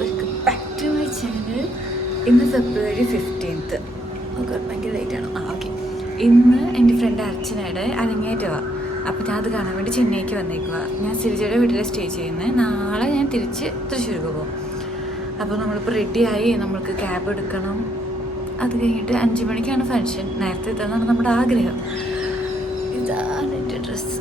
Welcome back to my channel. ഇന്ന് February 15th. Okay, ഭയങ്കര ലേറ്റാണ്. Okay, ഇന്ന് എൻ്റെ ഫ്രണ്ട് അർച്ചനയുടെ അരങ്ങേറ്റമാണ്. അപ്പോൾ ഞാൻ അത് കാണാൻ വേണ്ടി ചെന്നൈക്ക് വന്നേക്കുക. ഞാൻ സിരിജയുടെ വീട്ടിൽ സ്റ്റേ ചെയ്യുന്നത്. നാളെ ഞാൻ തിരിച്ച് തൃശ്ശൂർക്ക് പോകും. അപ്പോൾ നമ്മളിപ്പോൾ റെഡിയായി, നമ്മൾക്ക് ക്യാബ് എടുക്കണം. അത് കഴിഞ്ഞിട്ട് 5 മണിക്കാണ് ഫംഗ്ഷൻ. നേരത്തെ എത്താനാണ് നമ്മുടെ ആഗ്രഹം. ഇതാണ് എൻ്റെ ഡ്രസ്സ്.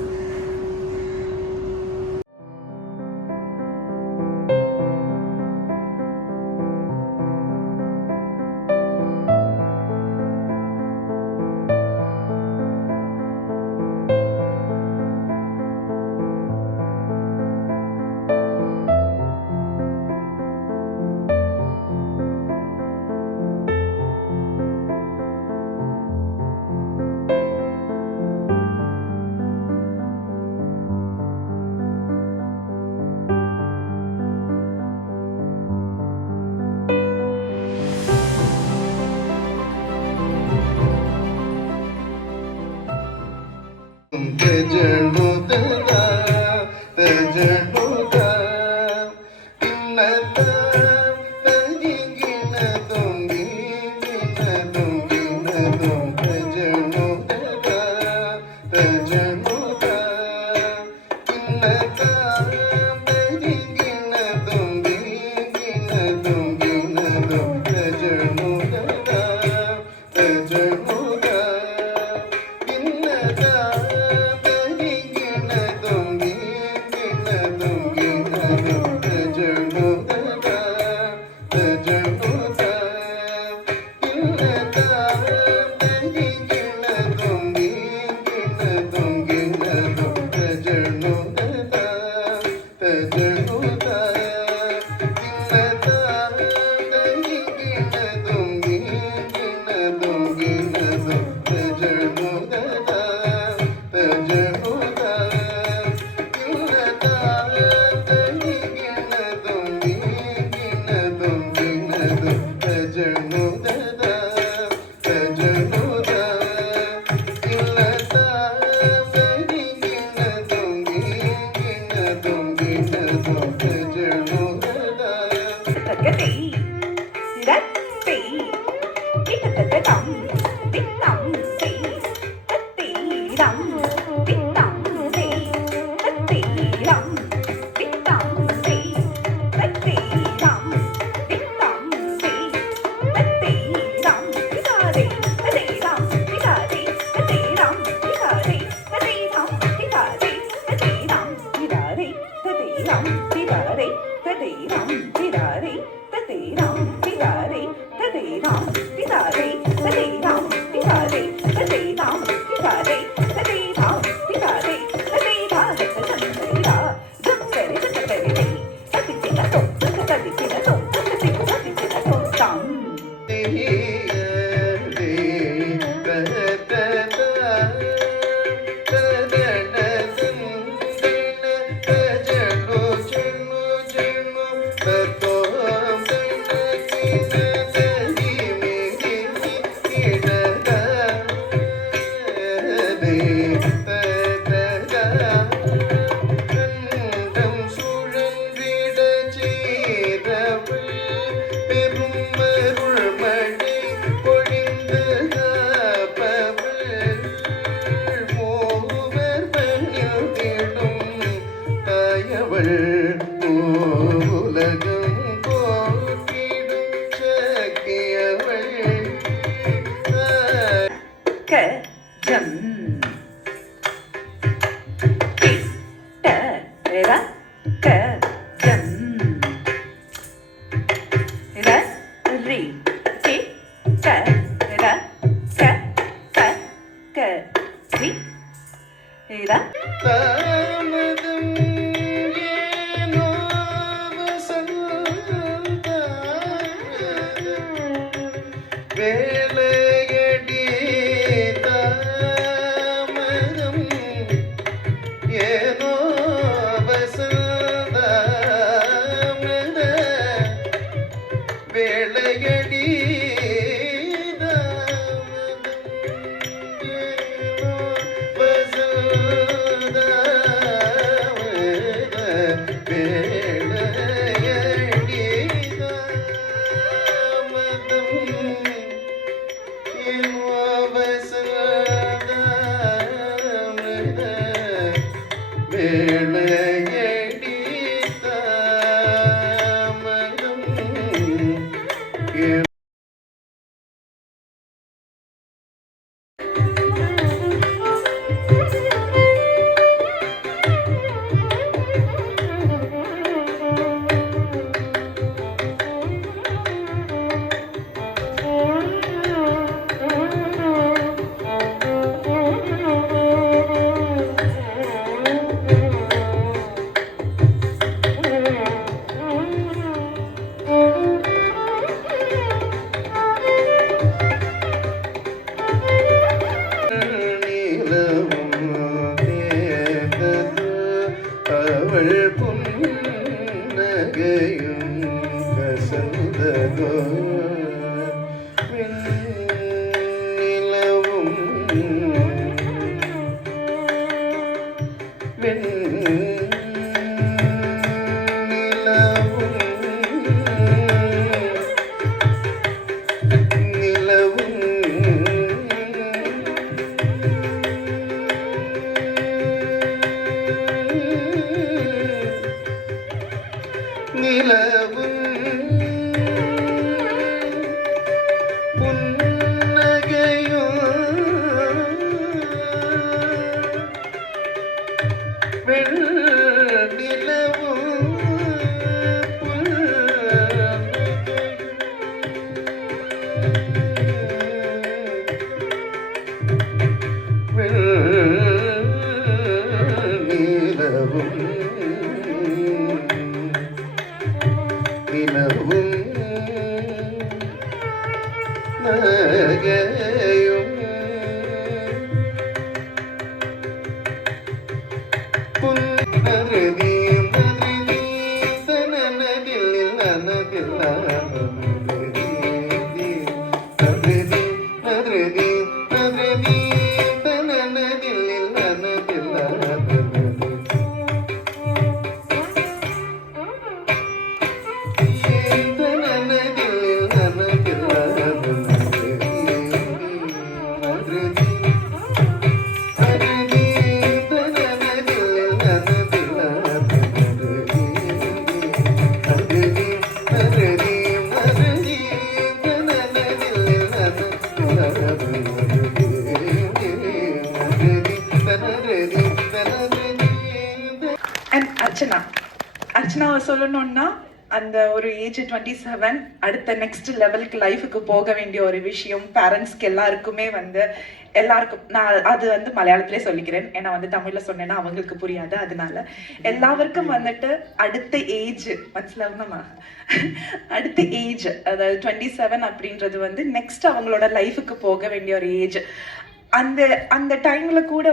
அவள் புன்னகையும் கசந்ததோ வெண்ணிலவும் நிலவும் புன்னகையும் வெண்ணிலவும் வெண்ணிலவும் நிலவும் நகையும் புன்னருதி மருதி சனனதில் நனதில் நனதி நருதி நருதி நருதி சனனதில் நனதில் நனதி அர்ச்சனாவை சொல்லணும்னா அந்த ஒரு ஏஜ் 27 அடுத்த நெக்ஸ்ட் லெவலுக்கு லைஃபுக்கு போக வேண்டிய ஒரு விஷயம் பேரண்ட்ஸ்க்கு எல்லாருக்குமே எல்லாருக்கும் நான் அது மலையாளத்திலே சொல்லிக்கிறேன். ஏன்னா தமிழ்ல சொன்னேன்னா அவங்களுக்கு புரியாது. அதனால எல்லாருக்கும் அடுத்த ஏஜ் மனசிலாமா அடுத்த ஏஜ் அதாவது 27 அப்படின்றது நெக்ஸ்ட் அவங்களோட லைஃபுக்கு போக வேண்டிய ஒரு ஏஜ். அந்த டைம்ல கூட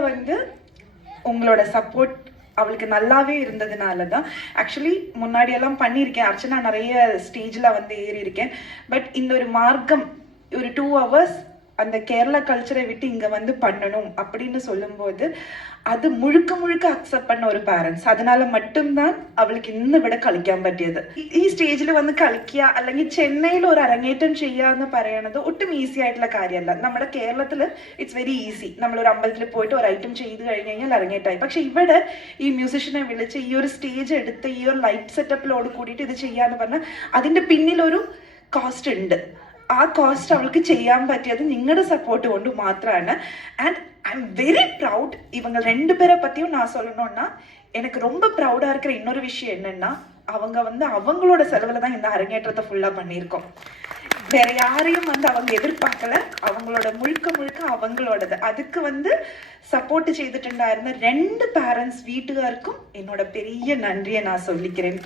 உங்களோட சப்போர்ட் அவளுக்கு நல்லாவே இருந்ததுனால தான். ஆக்சுவலி முன்னாடியெல்லாம் பண்ணியிருக்கேன், அர்ச்சனா நிறைய ஸ்டேஜில் ஏறி இருக்கேன். பட் இந்த ஒரு மார்க்கம் ஒரு 2 hours அந்த கேரளா கல்ச்சரை விட்டு இங்கே பண்ணணும் அப்படின்னு சொல்லும்போது அது முழுக்க முழுக்க அக்செப்ட் பண்ண ஒரு பேரண்ட்ஸ். அதனால மட்டும்தான் അവൾക്ക് ഇന്ന് ഇവിടെ കളിക്കാൻ പറ്റിയത്. ഈ സ്റ്റേജിൽ കളിക്കുക അല്ലെങ്കിൽ ചെന്നൈയിൽ ഒരു അരങ്ങേറ്റം ചെയ്യുക എന്ന് പറയുന്നത് ഒട്ടും ഈസി ആയിട്ടുള്ള കാര്യമല്ല. നമ്മുടെ കേരളത്തിൽ ഇറ്റ്സ് വെരി ഈസി. നമ്മളൊരു അമ്പലത്തിൽ പോയിട്ട് ഒരു ഐറ്റം ചെയ്ത് കഴിഞ്ഞ് കഴിഞ്ഞാൽ അരങ്ങേറ്റമായി. പക്ഷെ ഇവിടെ ഈ മ്യൂസിഷ്യനെ വിളിച്ച് ഈ ഒരു സ്റ്റേജ് എടുത്ത് ഈ ഒരു ലൈറ്റ് സെറ്റപ്പിലോട് കൂടിയിട്ട് ഇത് ചെയ്യാന്ന് പറഞ്ഞാൽ അതിൻ്റെ പിന്നിലൊരു കോസ്റ്റ് ഉണ്ട്. ആ കോസ്റ്റ് അവൾക്ക് ചെയ്യാൻ പറ്റിയത് നിങ്ങളുടെ സപ്പോർട്ട് കൊണ്ട് മാത്രമാണ്. And I am very proud. இவங்க 2 பேரை பற்றியும் நான் சொல்லணும்னா எனக்கு ரொம்ப ப்ரௌடாக இருக்கிற இன்னொரு விஷயம் என்னென்னா அவங்க அவங்களோட செலவில் தான் இந்த அரங்கேற்றத்தை ஃபுல்லாக பண்ணியிருக்கோம். வேற யாரையும் அவங்க எதிர்பார்க்கல. அவங்களோட முழுக்க முழுக்க அவங்களோடது. அதுக்கு சப்போர்ட் செய்துட்டு இருந்த 2 பேரண்ட்ஸ் வீட்டுக்காருக்கும் என்னோட பெரிய நன்றியை நான் சொல்லிக்கிறேன்.